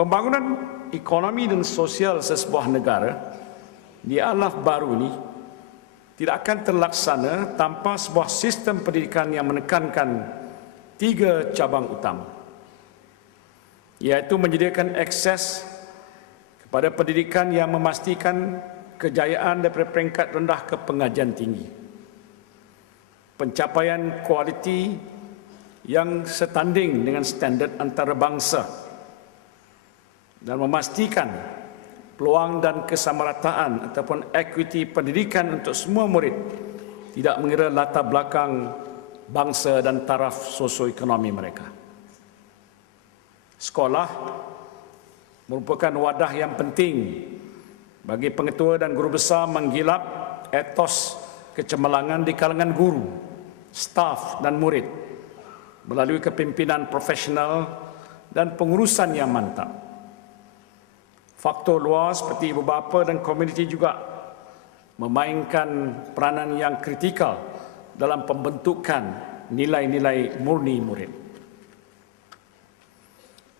Pembangunan ekonomi dan sosial sesebuah negara di alaf baru ini tidak akan terlaksana tanpa sebuah sistem pendidikan yang menekankan 3 cabang utama, iaitu menyediakan akses kepada pendidikan yang memastikan kejayaan daripada peringkat rendah ke pengajian tinggi, pencapaian kualiti yang setanding dengan standard antarabangsa, dan memastikan peluang dan kesamarataan ataupun equity pendidikan untuk semua murid, tidak mengira latar belakang bangsa dan taraf sosioekonomi mereka. Sekolah merupakan wadah yang penting bagi pengetua dan guru besar menggilap etos kecemerlangan di kalangan guru, staf dan murid melalui kepimpinan profesional dan pengurusan yang mantap. Faktor luar seperti ibu bapa dan komuniti juga memainkan peranan yang kritikal dalam pembentukan nilai-nilai murni murid.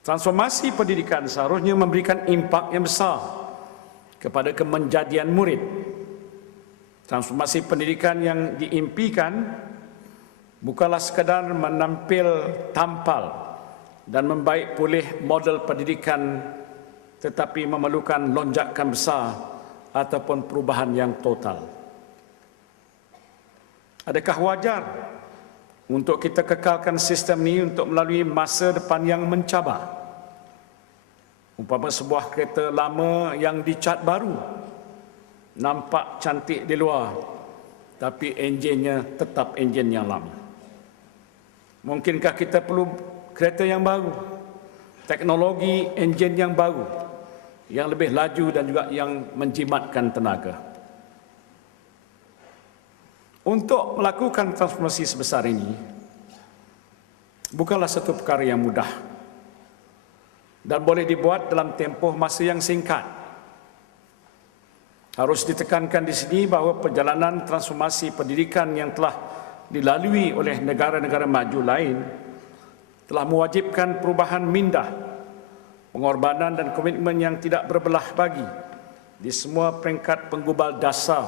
Transformasi pendidikan seharusnya memberikan impak yang besar kepada kemenjadian murid. Transformasi pendidikan yang diimpikan bukanlah sekadar menampil tampal dan membaik pulih model pendidikan, tetapi memerlukan lonjakan besar ataupun perubahan yang total. Adakah wajar untuk kita kekalkan sistem ini untuk melalui masa depan yang mencabar? Umpama sebuah kereta lama yang dicat baru, nampak cantik di luar, tapi enjinnya tetap enjin yang lama. Mungkinkah kita perlu kereta yang baru, teknologi enjin yang baru, yang lebih laju dan juga yang menjimatkan tenaga? Untuk melakukan transformasi sebesar ini bukanlah satu perkara yang mudah dan boleh dibuat dalam tempoh masa yang singkat. Harus ditekankan di sini bahawa perjalanan transformasi pendidikan yang telah dilalui oleh negara-negara maju lain telah mewajibkan perubahan mindah, pengorbanan dan komitmen yang tidak berbelah bagi di semua peringkat penggubal dasar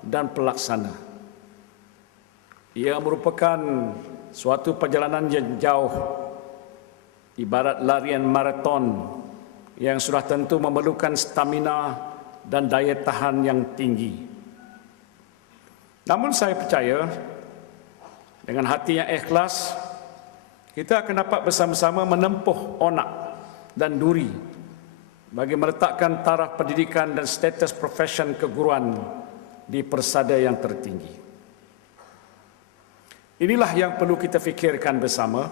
dan pelaksana. Ia merupakan suatu perjalanan yang jauh, ibarat larian maraton yang sudah tentu memerlukan stamina dan daya tahan yang tinggi. Namun saya percaya dengan hati yang ikhlas, kita akan dapat bersama-sama menempuh onak dan duri bagi meletakkan taraf pendidikan dan status profesion keguruan di persada yang tertinggi. Inilah yang perlu kita fikirkan bersama.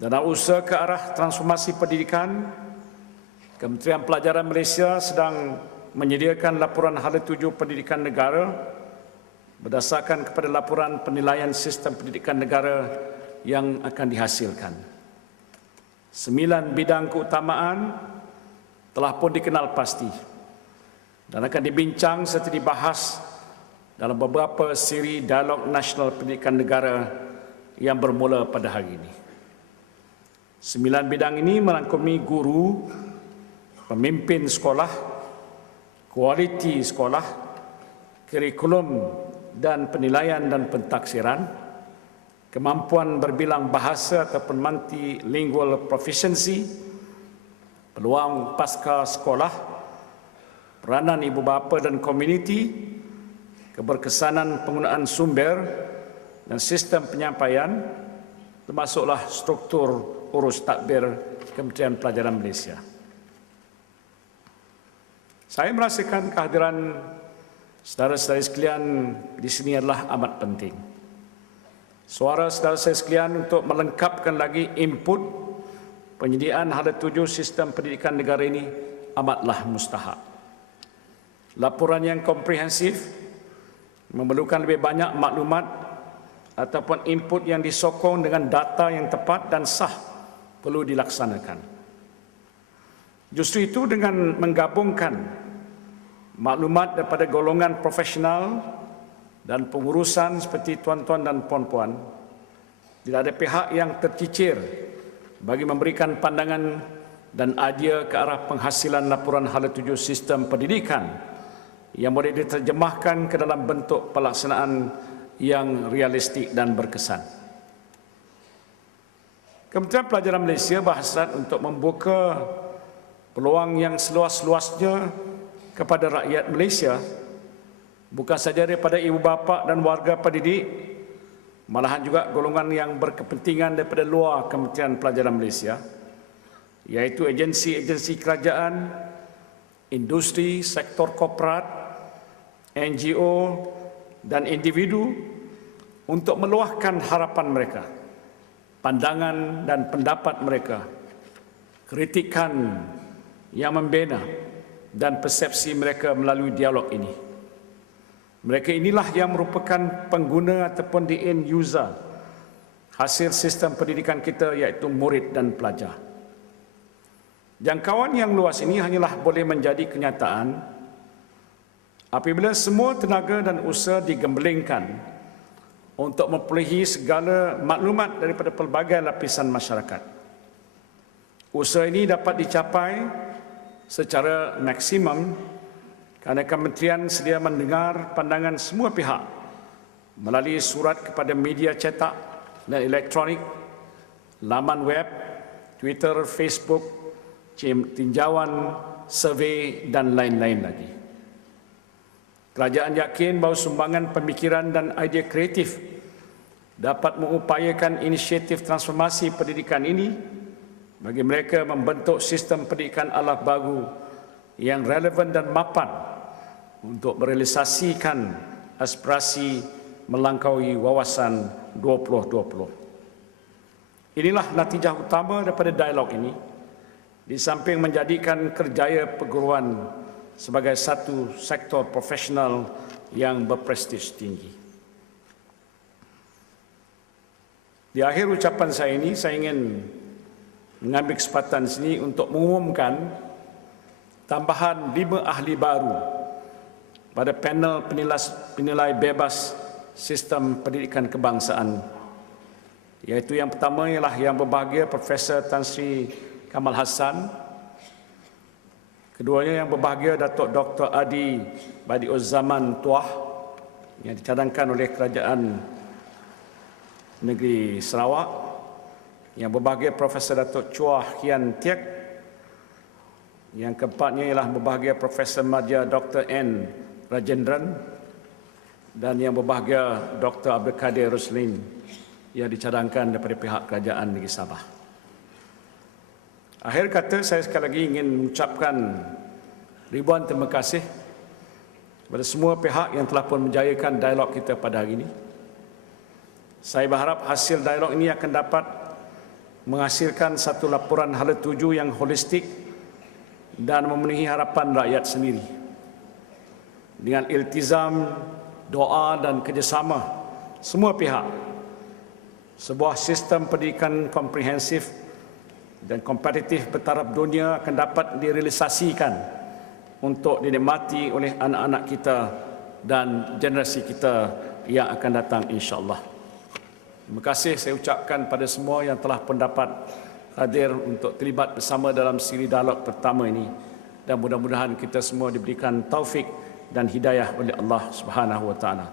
Dalam usaha ke arah transformasi pendidikan, Kementerian Pelajaran Malaysia sedang menyediakan laporan hala tuju pendidikan negara berdasarkan kepada laporan penilaian sistem pendidikan negara yang akan dihasilkan. 9 bidang keutamaan telah pun dikenal pasti dan akan dibincang serta dibahas dalam beberapa siri dialog nasional pendidikan negara yang bermula pada hari ini. 9 bidang ini merangkumi guru, pemimpin sekolah, kualiti sekolah, kurikulum dan penilaian dan pentaksiran, kemampuan berbilang bahasa ataupun multilingual proficiency, peluang pasca sekolah, peranan ibu bapa dan komuniti, keberkesanan penggunaan sumber dan sistem penyampaian, termasuklah struktur urus tadbir Kementerian Pelajaran Malaysia. Saya merasakan kehadiran saudara-saudara sekalian di sini adalah amat penting. Suara saudara saya sekalian untuk melengkapkan lagi input penyediaan hala tuju sistem pendidikan negara ini amatlah mustahak. Laporan yang komprehensif memerlukan lebih banyak maklumat ataupun input yang disokong dengan data yang tepat dan sah perlu dilaksanakan. Justru itu dengan menggabungkan maklumat daripada golongan profesional dan pengurusan seperti tuan-tuan dan puan-puan, tidak ada pihak yang tercicir bagi memberikan pandangan dan idea ke arah penghasilan laporan hala tuju sistem pendidikan yang boleh diterjemahkan ke dalam bentuk pelaksanaan yang realistik dan berkesan. Kementerian Pelajaran Malaysia berhasrat untuk membuka peluang yang seluas-luasnya kepada rakyat Malaysia, bukan saja daripada ibu bapa dan warga pendidik, malahan juga golongan yang berkepentingan daripada luar Kementerian Pelajaran Malaysia, iaitu agensi-agensi kerajaan, industri, sektor korporat, NGO dan individu untuk meluahkan harapan mereka, pandangan dan pendapat mereka, kritikan yang membina dan persepsi mereka melalui dialog ini. Mereka inilah yang merupakan pengguna ataupun the end user hasil sistem pendidikan kita, iaitu murid dan pelajar. Jangkauan yang luas ini hanyalah boleh menjadi kenyataan apabila semua tenaga dan usaha digembelengkan untuk memperolehi segala maklumat daripada pelbagai lapisan masyarakat. Usaha ini dapat dicapai secara maksimum kerana kementerian sedia mendengar pandangan semua pihak melalui surat kepada media cetak dan elektronik, laman web, Twitter, Facebook, tinjauan, survei dan lain-lain lagi. Kerajaan yakin bahawa sumbangan pemikiran dan idea kreatif dapat mengupayakan inisiatif transformasi pendidikan ini bagi mereka membentuk sistem pendidikan ala baru yang relevan dan mapan untuk merealisasikan aspirasi melangkaui wawasan 2020. Inilah natijah utama daripada dialog ini, di samping menjadikan kerjaya perguruan sebagai satu sektor profesional yang berprestij tinggi. Di akhir ucapan saya ini, saya ingin mengambil kesempatan sini untuk mengumumkan tambahan 5 ahli baru pada panel penilai bebas sistem pendidikan kebangsaan, iaitu yang pertama ialah yang berbahagia Profesor Tan Sri Kamal Hassan, keduanya yang berbahagia Datuk Dr. Adi Badiuzzaman Tuah yang dicadangkan oleh Kerajaan Negeri Sarawak, yang berbahagia Profesor Datuk Chua Hian Tiek, yang keempatnya ialah berbahagia Profesor Madya Dr. N. Rajendran, dan yang berbahagia Dr. Abdul Kadir Ruslin yang dicadangkan daripada pihak Kerajaan Negeri Sabah. Akhir kata, saya sekali lagi ingin mengucapkan ribuan terima kasih kepada semua pihak yang telah pun menjayakan dialog kita pada hari ini. Saya berharap hasil dialog ini akan dapat menghasilkan satu laporan hala tuju yang holistik dan memenuhi harapan rakyat sendiri. Dengan iltizam, doa dan kerjasama semua pihak, sebuah sistem pendidikan komprehensif dan kompetitif bertaraf dunia akan dapat direalisasikan untuk dinikmati oleh anak-anak kita dan generasi kita yang akan datang, insya-Allah. Terima kasih saya ucapkan pada semua yang telah pun dapat hadir untuk terlibat bersama dalam siri dialog pertama ini, dan mudah-mudahan kita semua diberikan taufik dan hidayah oleh Allah Subhanahu wa taala.